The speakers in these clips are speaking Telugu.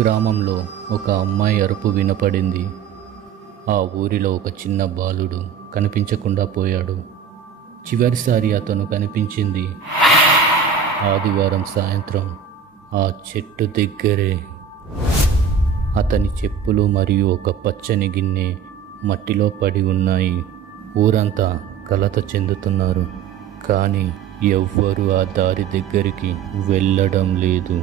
గ్రామంలో ఒక అమ్మాయి అరుపు వినపడింది. ఆ ఊరిలో ఒక చిన్న బాలుడు కనిపించకుండా పోయాడు. చివరిసారి అతను కనిపించింది ఆదివారం సాయంత్రం ఆ చెట్టు దగ్గరే. అతని చెప్పులు మరియు ఒక పచ్చని గిన్నె మట్టిలో పడి ఉన్నాయి. ఊరంతా కలత చెందుతున్నారు, కానీ ఎవ్వరూ ఆ దారి దగ్గరికి వెళ్ళడం లేదు.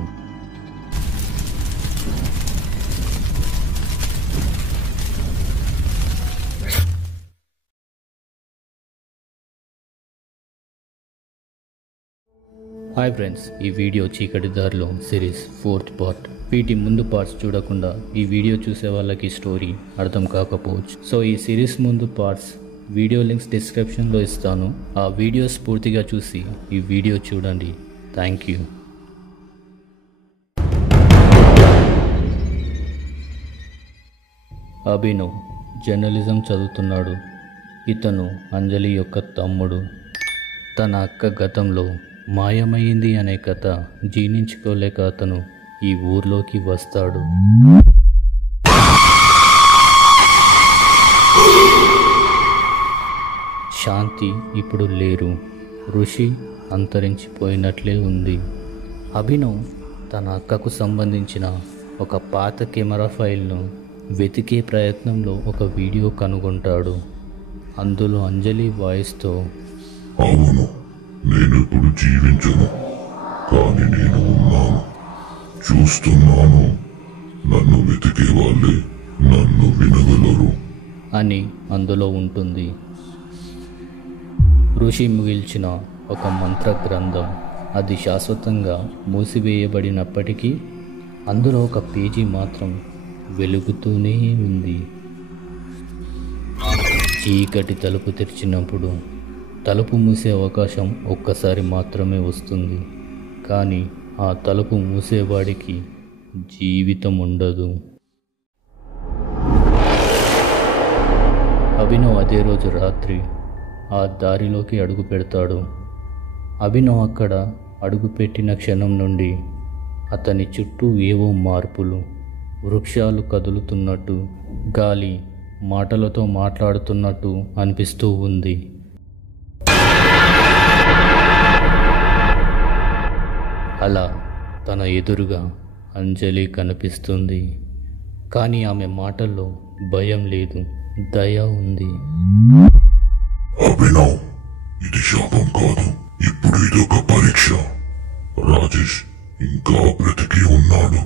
హాయ్ ఫ్రెండ్స్, ఈ వీడియో చీకటి దారిలో సిరీస్ 4th పార్ట్. వీటి ముందు పార్ట్స్ చూడకుండా ఈ వీడియో చూసే వాళ్ళకి స్టోరీ అర్థం కాకపోవచ్చు. సో ఈ సిరీస్ ముందు పార్ట్స్ వీడియో లింక్స్ డిస్క్రిప్షన్లో ఇస్తాను. ఆ వీడియోస్ పూర్తిగా చూసి ఈ వీడియో చూడండి. Thank you. అభినవ్ జర్నలిజం చదువుతున్నాడు. ఇతను అంజలి యొక్క తమ్ముడు. తన అక్క గతంలో మాయమైంది అనే కథ జీర్ణించుకోలేక అతను ఈ ఊర్లోకి వస్తాడు. శాంతి ఇప్పుడు లేరు. ఋషి అంతరించిపోయినట్లే ఉంది. అభినవ్ తన అక్కకు సంబంధించిన ఒక పాత కెమెరా ఫైల్ను వెతికే ప్రయత్నంలో ఒక వీడియో కనుగొంటాడు. అందులో అంజలి వాయిస్తో, అవును, నేను ఇప్పుడు జీవించను, కానీ నేను ఉన్నాను, చూస్తున్నాను, నన్ను వెతికే వాళ్ళే నన్ను వినగలరు అని అందులో ఉంటుంది. ఋషి మిగిల్చిన ఒక మంత్ర గ్రంథం. అది శాశ్వతంగా మూసివేయబడినప్పటికీ అందులో ఒక పేజీ మాత్రం వెలుగుతూనే ఉంది. చీకటి తలుపు తెరిచినప్పుడు తలుపు మూసే అవకాశం ఒక్కసారి మాత్రమే వస్తుంది, కానీ ఆ తలుపు మూసేవాడికి జీవితం ఉండదు. అభినవ్ అదే రోజు రాత్రి ఆ దారిలోకి అడుగు పెడతాడు. అభినవ్ అక్కడ అడుగుపెట్టిన క్షణం నుండి అతని చుట్టూ ఏవో మార్పులు. వృక్షాలు కదులుతున్నట్టు, గాలి మాటలతో మాట్లాడుతున్నట్టు అనిపిస్తూ ఉంది. అలా తన ఎదురుగా అంజలి కనిపిస్తుంది. కానీ ఆమె మాటల్లో భయం లేదు, దయ ఉంది. అభినవ్, ఇది శాపం కాదు, ఇప్పుడు ఇదొక పరీక్ష. రాజేష్ ఇంకా బ్రతికి ఉన్నాడు,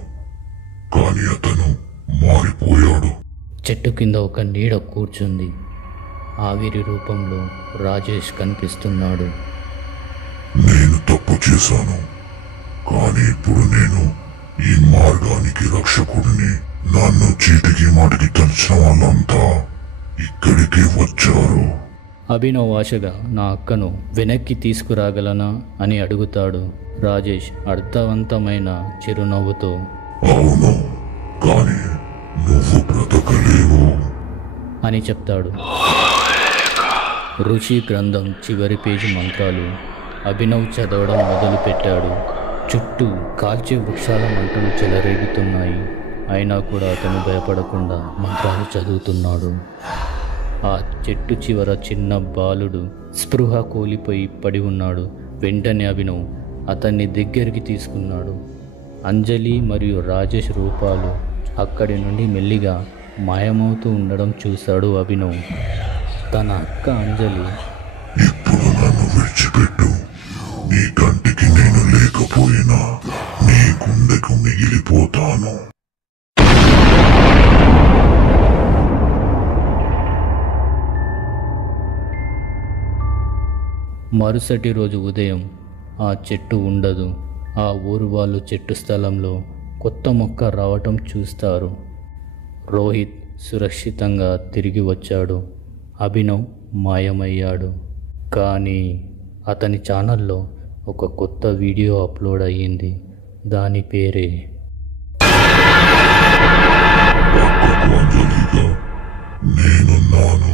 కానీ అతను మారిపోయాడు. చెట్టు కింద ఒక నీడ కూర్చుంది. ఆవిరి రూపంలో రాజేష్ కనిపిస్తున్నాడు. నేను తప్పు చేశాను, కానీ ఇప్పుడు నేను ఈ మార్గానికి రక్షకుడిని. నన్ను చీటికి మాటికి తెలిసిన వాళ్ళంతా ఇక్కడికి వచ్చారు. అభినవ్ ఆశగా నా అక్కను వెనక్కి తీసుకురాగలనా అని అడుగుతాడు. రాజేష్ అర్థవంతమైన చిరునవ్వుతో, అవును, కానీ నువ్వు బ్రతకలేవు అని చెప్తాడు. ఋషి గ్రంథం చివరి పేజీ మంత్రాలు అభినవ్ చదవడం మొదలుపెట్టాడు. చుట్టూ కాల్చే వృక్షాల మంటలు చెలరేగుతున్నాయి. అయినా కూడా అతను భయపడకుండా మంత్రాలు చదువుతున్నాడు. ఆ చెట్టు చివర చిన్న బాలుడు స్పృహ కోల్పోయి పడి ఉన్నాడు. వెంటనే అభినవ్ అతన్ని దగ్గరికి తీసుకున్నాడు. అంజలి మరియు రాజేష్ రూపాలు అక్కడి నుండి మెల్లిగా మాయమవుతూ ఉండడం చూశాడు అభినవ్. తన అక్క అంజలి, ఇప్పుడు నన్ను విడిచిపెట్టు. నీ కంటికి నేను లేకపోయినా నీ గుండెకు మిగిలిపోతాను. మరుసటి రోజు ఉదయం ఆ చెట్టు ఉండదు. ఆ ఊరు వాళ్ళు చెట్టు స్థలంలో కొత్త మొక్క రావటం చూస్తారు. రోహిత్ సురక్షితంగా తిరిగి వచ్చాడు. అభినవ్ మాయమయ్యాడు. కానీ అతని ఛానల్లో ఒక కొత్త వీడియో అప్లోడ్ అయ్యింది. దాని పేరే అక్కకు అంజలిగా నేనున్నాను.